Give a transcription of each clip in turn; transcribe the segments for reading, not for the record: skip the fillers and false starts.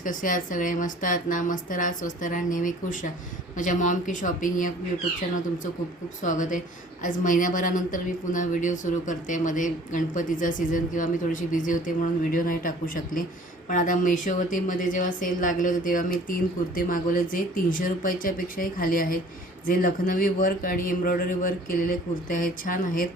Friends, कसे आहात सगळे? मस्त आहात ना? मस्त राहा, स्वस्त राहा, नेहमी खुश राहा. माझ्या मॉम की शॉपिंग या यूट्यूब चॅनल तुमचं खूप खूप स्वागत आहे. आज महिन्याभरानंतर मी पुन्हा व्हिडिओ सुरू करते. मध्ये गणपतीचा सीझन किंवा मी थोडीशी बिझी होते म्हणून व्हिडिओ नाही टाकू शकले. पण आता मेशोवरतीमध्ये जेव्हा सेल लागले होते तेव्हा मी 3 कुर्ते मागवले जे 300 रुपयाच्या पेक्षाही खाली आहेत. जे लखनवी वर्क आणि एम्ब्रॉयडरी वर्क केलेले कुर्ते आहेत, छान आहेत.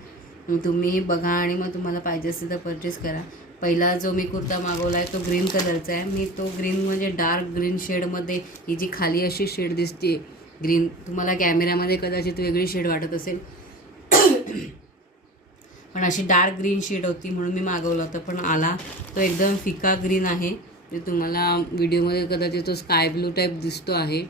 तुम्ही बघा आणि मग तुम्हाला पाहिजे असेल तर परचेस करा. पहिला जो मी कुर्ता मागवला आहे तो ग्रीन कलरचा आहे. मी तो ग्रीन म्हणजे डार्क ग्रीन शेडमध्ये, ही जी खाली अशी शेड दिसते ग्रीन, तुम्हाला कॅमेऱ्यामध्ये कदाचित वेगळी शेड वाटत असेल पण अशी डार्क ग्रीन शेड होती म्हणून मी मागवला होता. पण आला तो एकदम फिका ग्रीन आहे. ते तुम्हाला व्हिडिओमध्ये कदाचित तो स्काय ब्लू टाईप दिसतो आहे,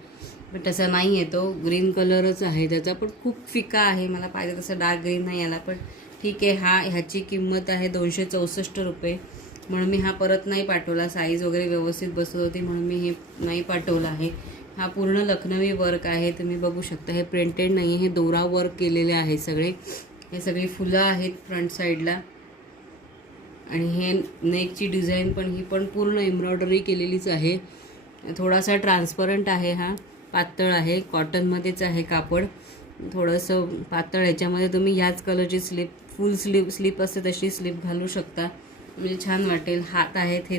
पण तसा नाही आहे. तो ग्रीन कलरच आहे त्याचा, पण खूप फिका आहे. मला पाहिजे तसं डार्क ग्रीन नाही आला, पण ठीक आहे. ह्याची किंमत आहे 264 रुपये. म्हणून मी हा परत नाही पाठवला. साईज वगैरे व्यवस्थित बसत होती म्हणून मी हे नाही पाठवलं आहे. हा पूर्ण लखनवी वर्क आहे, तुम्ही बघू शकता. हे प्रिंटेड नाही आहे, हे दोरा वर्क केलेले आहे सगळे. हे सगळी फुलं आहेत फ्रंट साईडला आणि हे नेकची डिझाईन पण ही पण पूर्ण एम्ब्रॉयडरी केलेलीच आहे. थोडासा ट्रान्सपरंट आहे, हा पातळ आहे, कॉटनमध्येच आहे कापड, थोडंसं पातळ. ह्याच्यामध्ये तुम्ही ह्याच कलरची फुल स्लीप असते तशी स्लीप घालू शकता, म्हणजे छान वाटेल. हात आहेत हे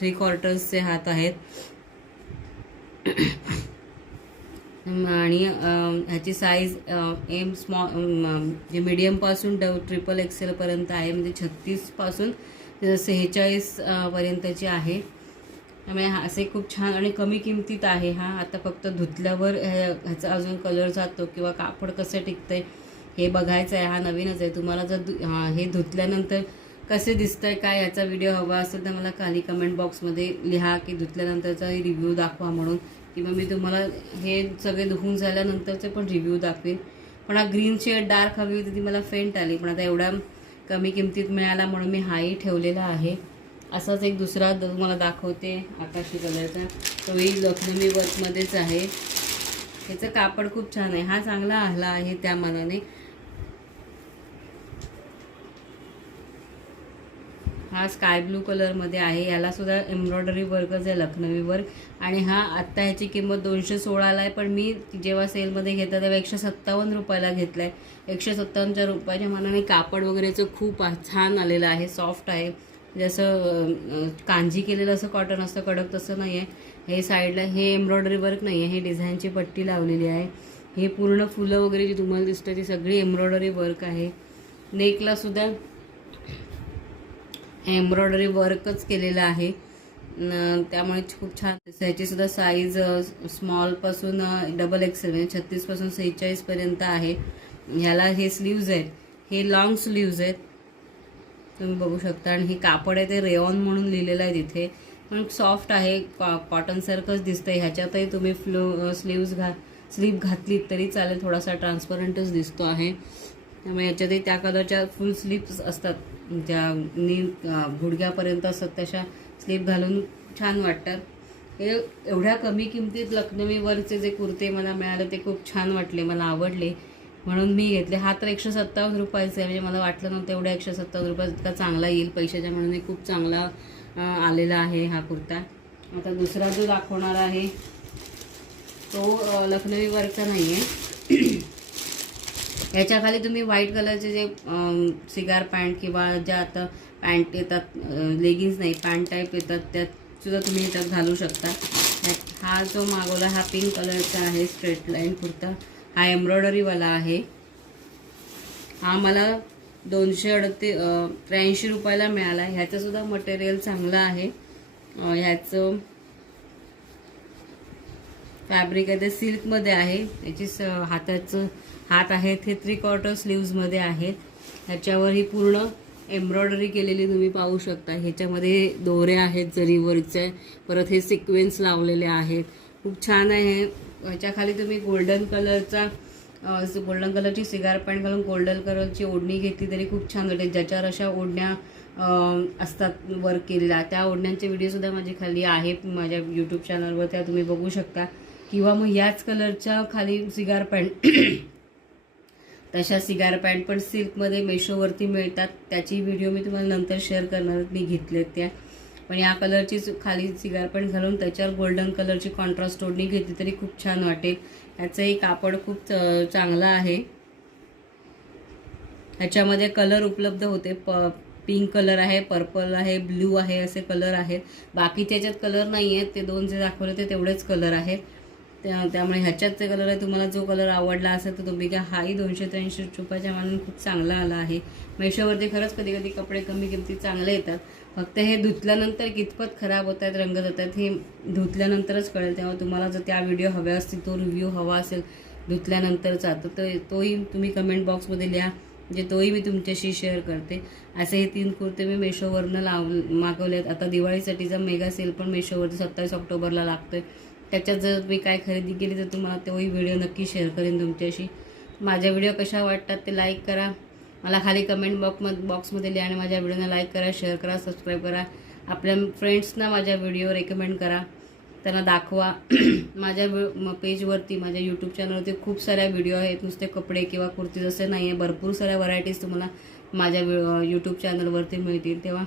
3 क्वार्टर्सचे हात आहेत आणि ह्याची साईज एम स्मॉल जे मीडियमपासून ट्रिपल XL आहे, म्हणजे 36 पासून 46 पर्यंतची आहे. त्यामुळे असे खूप छान आणि कमी किमतीत आहे हा. आता फक्त धुतल्यावर ह्याचा अजून कलर जातो किंवा कापड कसं टिकतं आहे हे बघायचं आहे. हा नवीनच आहे. तुम्हाला जर हे धुतल्यानंतर कसे दिसतं आहे काय याचा व्हिडिओ हवा असेल तर मला खाली कमेंट बॉक्समध्ये लिहा की धुतल्यानंतरचा रिव्ह्यू दाखवा म्हणून, किंवा मी तुम्हाला हे सगळे धुवून झाल्यानंतरचे पण रिव्ह्यू दाखवेन. पण हा ग्रीन शेड डार्क हवी होती ती मला फेंट आली, पण आता एवढ्या कमी किमतीत मिळाला म्हणून मी हाही ठेवलेला आहे. असाच एक दुसरा तुम्हाला दाखवते आकाशी कलरचा, तोही लखनवी वर्कमध्येच आहे. ह्याचं कापड खूप छान आहे. हा चांगला आला आहे त्या मानाने. हा स्काय ब्लू कलरमध्ये आहे. याला सुद्धा एम्ब्रॉयडरी वर्कच आहे, लखनवी वर्क. आणि हा आत्ता ह्याची किंमत 216ला आहे, पण मी जेव्हा सेलमध्ये घेतला तेव्हा 157 रुपयाला घेतला आहे. 157 रुपयाच्या मानाने कापड वगैरेचं खूप छान आलेलं आहे, सॉफ्ट आहे. जसं कांजी केलेलं असं कॉटन असतं कडक तसं नाही आहे. हे साईडला हे एम्ब्रॉयडरी वर्क नाही आहे, हे डिझाईनची पट्टी लावलेली आहे. हे पूर्ण फुलं वगैरे जी तुम्हाला दिसतं ती सगळी एम्ब्रॉयडरी वर्क आहे. नेकला सुद्धा एम्ब्रॉयडरी वर्कच केलेलं आहे, त्यामुळे खूप छान. ह्याची सुद्धा साईज स्मॉलपासून XL म्हणजे 36 पासून 46 पर्यंत आहे. ह्याला हे स्लीव्ज आहेत, हे लॉंग स्लीव्ज आहेत, तुम्ही बघू शकता. आणि हे कापड आहे ते रेऑन म्हणून लिहिलेलं आहे तिथे, पण सॉफ्ट आहे, कॉटनसारखंच दिसतंय. ह्याच्यातही तुम्ही स्लीव घातलीत तरी चालेल, थोडासा ट्रान्सपरंटच दिसतो आहे. त्यामुळे याच्यातही त्या कलरच्या फुल स्लीव्स असतात, ज्या गुडघ्यापर्यंत असतात तशा स्लीव घालून छान वाटतात. हे एवढ्या कमी किमतीत लखनवी वर्कचे जे कुर्ते मला मिळाले ते खूप छान वाटले, मला आवडले म्हणून मी घेतले. हा तर 157 रुपयाचा आहे, म्हणजे मला वाटलं नव्हतं एवढ्या 157 रुपयात इतका चांगला येईल पैशाच्या, म्हणून खूप चांगला आलेला आहे हा कुर्ता. आता दुसरा जो दाखवणार आहे तो लखनवी वर्कचा नाही आहे. याच्या खाली तुम्ही व्हाईट कलरचे जे सिगार पॅन्ट किंवा ज्या आता पॅन्ट येतात, लेगिन्स नाही पॅन्ट टाईप येतात, त्यात सुद्धा तुम्ही ह्याच्यात घालू शकता. हा जो मागवला हा पिंक कलरचा आहे, स्ट्रेट लाईन कुर्ता. हा एम्ब्रॉयडरीवाला आहे. हा मला 283 रुपयाला मिळाला. ह्याचं सुद्धा मटेरियल चांगलं आहे. ह्याचं फॅब्रिक आहे ते सिल्कमध्ये आहे. याची हात आहेत हे 3 क्वार्टर स्लीव्जमध्ये आहेत. ह्याच्यावर ही पूर्ण एम्ब्रॉयडरी केलेली तुम्ही पाहू शकता. ह्याच्यामध्ये दोरे आहेत जरी वर्कचे, परत हे सिक्वेन्स लावलेले आहेत, खूप छान आहे. ह्याच्या खाली तुम्ही गोल्डन कलरची सिगार पॅन्ट घालून गोल्डन कलरची ओढणी घेतली तरी खूप छान वाटेल. ज्याच्यावर अशा ओढण्या असतात वर्क केलेल्या, त्या ओढण्यांचे व्हिडिओसुद्धा माझे खाली आहेत माझ्या यूट्यूब चॅनलवर, त्या तुम्ही बघू शकता. किंवा मग याच कलरच्या खाली सिगार पॅन्ट तशा सिगार पॅन्ट पण सिल्कमध्ये मेशोवरती मिळतात, त्याची व्हिडिओ मी तुम्हाला नंतर शेअर करणार, मी घेतलेत त्या. पण या कलरची खाली सिगार पेंट घालून त्याच्यावर गोल्डन कलरची कॉन्ट्रास्ट ओढणी घेतली तरी खूप छान वाटेल. याचंही कापड खूप चांगलं आहे. ह्याच्यामध्ये कलर उपलब्ध होते. पिंक कलर आहे, पर्पल आहे, ब्ल्यू आहे, असे कलर आहेत. बाकीच्या ह्याच्यात कलर नाही आहेत. ते 2 जे दाखवले ते तेवढेच कलर आहेत. त्यामुळे ह्याच्यात जे कलर आहे, तुम्हाला जो कलर आवडला असेल तर तुम्ही घ्या. हाही 283 रुपयाच्या मानून खूप चांगला आला आहे. मेशोवरती खरंच कधी कधी कपडे कमी किमतीत चांगले येतात. फक्त हे धुतल्यानंतर कितपत खराब होत आहेत, रंग जात आहेत हे धुतल्यानंतरच कळेल. तेव्हा तुम्हाला जर त्या व्हिडिओ हव्या असतील, तो रिव्ह्यू हवा असेल धुतल्यानंतरचा, तर तोही तुम्ही कमेंट बॉक्समध्ये लिहा, म्हणजे तोही मी तुमच्याशी शेअर करते. असे हे 3 कुर्ते मी मेशोवरनं मागवलेत. आता दिवाळीसाठीचा मेगा सेल पण मेशोवरती 27 ऑक्टोबरला लागतोय. त्याच्यात जर मी काय खरेदी केली तर तुम्हाला तोही व्हिडिओ नक्की शेअर करेन तुमच्याशी. माझ्या व्हिडिओ कशा वाटतात ते लाईक करा, मला खाली कमेंट बॉक्समध्ये लिहा आणि माझ्या व्हिडिओला लाईक करा, शेअर करा, सबस्क्राईब करा. आपल्या फ्रेंड्सना माझ्या व्हिडिओ रेकमेंड करा, त्यांना दाखवा. माझ्या पेजवरती, माझ्या यूट्यूब चॅनलवरती खूप साऱ्या व्हिडिओ आहेत. नुसते कपडे किंवा कुर्तीज असे नाही आहे, भरपूर साऱ्या व्हरायटीज तुम्हाला माझ्या यूट्यूब चॅनलवरती मिळतील. तेव्हा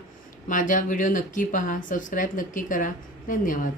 माझा व्हिडिओ नक्की पहा, सबस्क्राईब नक्की करा. धन्यवाद.